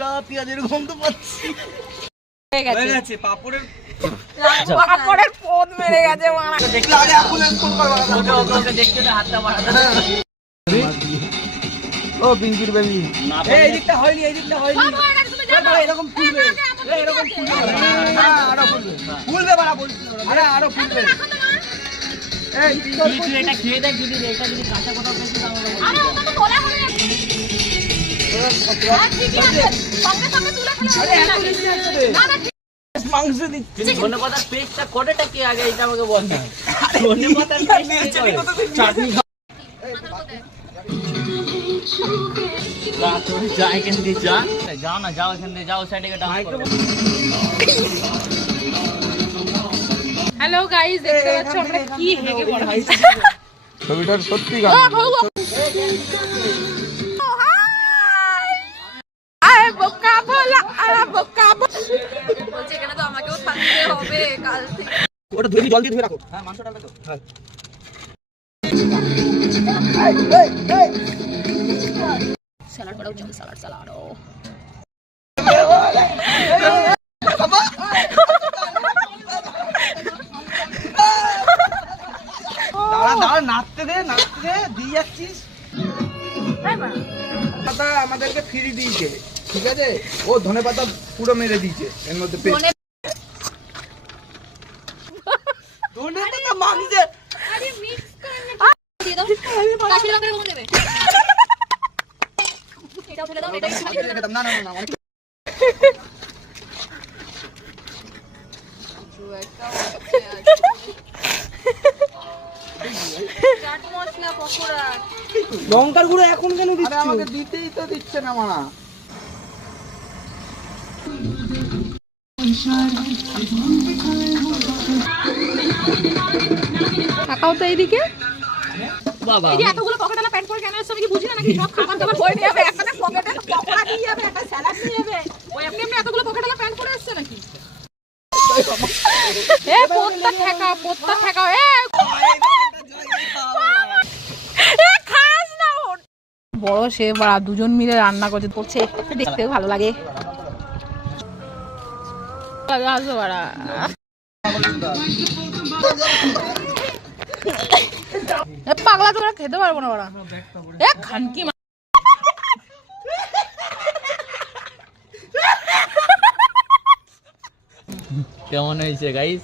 বন্ধুরা পেঁয়াজের গন্ধ পাচ্ছি। হয়ে গেছে পাপড়ের পদ মেরে গেছে মারা। দেখলে আগে অ্যাম্বুলেন্স ফোন করবা। ওকে দেখতে তো হাতটা বাড়াতে। ও পিঙ্কির বেবি এই দিকটা হয়নি, এই দিকটা হয়নি। বাবা এরকম ফুলবে, এরকম ফুলবে না, আরো ফুলবে, ফুলবে বাড়া বল, আরে আরো ফুলবে। এই তুই এটা খেয়ে দেখ, যদি এটা যদি কাঁচা কোথাও পেয়েছিস তাহলে আরে ওটা তো তোলা হয়ে যাচ্ছে। ঠিকই আছে, সঙ্গে সঙ্গে তুলে ফেলে। আরে এত বেশি আছে রে। না না মাংস দিচ্ছি। ধনেপাতার পেস্টটা কতটা কি আগে এটা আমাকে বল না। ধনেপাতার পেস্ট চাটনি যা এখান দিয়ে যা, যাও না, যাও এখান দিয়ে যাও, সাইডে ডান্স করো। হ্যালো গাইস, দেখতে পাচ্ছ আমরা কি হেগে বড় হইছি। ছবিটার সত্যি গান। আয় বোকা বলা, আরে বোকা বলছে এখানে তো আমাকেও থাকতে হবে কাল থেকে। ওটা ধরে জল দিয়ে ধরে রাখো। হ্যাঁ মাংস ডালবে তো। হ্যাঁ স্যালাড বানাও, চল স্যালাড স্যালাডো। দাঁড়া দাঁড়া, নাচতে দে দিয়ে যাচ্ছিস। পাতা আমাদেরকে ফ্রি দিয়েছে, ঠিক আছে? ও ধনেপাতা পুরো মেরে দিয়েছে এর মধ্যে। ধনেপাতা মাংসে আরে মিক্স করে দিয়ে দাও। কাশ্মীরি লঙ্কা কম দেবে। এটা তুলে দাও, এটা না না না, চাট মশলা পকোড়া। লঙ্কার গুঁড়ো এখন কেন দিচ্ছ? আরে আমাকে দিতেই তো দিচ্ছে না মানা। তাকাও তো এইদিকে। বাবা এই যে এতগুলো পকেটওয়ালা প্যান্ট পরে কেন এসেছো আমি কি বুঝি না নাকি? সব খাবার দাবার বই নিয়ে যাবে, একটা পকেটে পকোড়া নিয়ে যাবে, একটা স্যালাড নিয়ে যাবে। ওই এমনি এমনি এতগুলো পকেটওয়ালা প্যান্ট পরে এসেছো নাকি? এ পোত্তা ঠেকাও এ খাস না ওর। বড় সে বড়া দুজন মিলে রান্না করছে, দেখতে ভালো লাগে। আসো বড়া। পাগলা তোরা খেতে পারবো না বড়া। এ খানকি কেমন হয়েছে গাইস?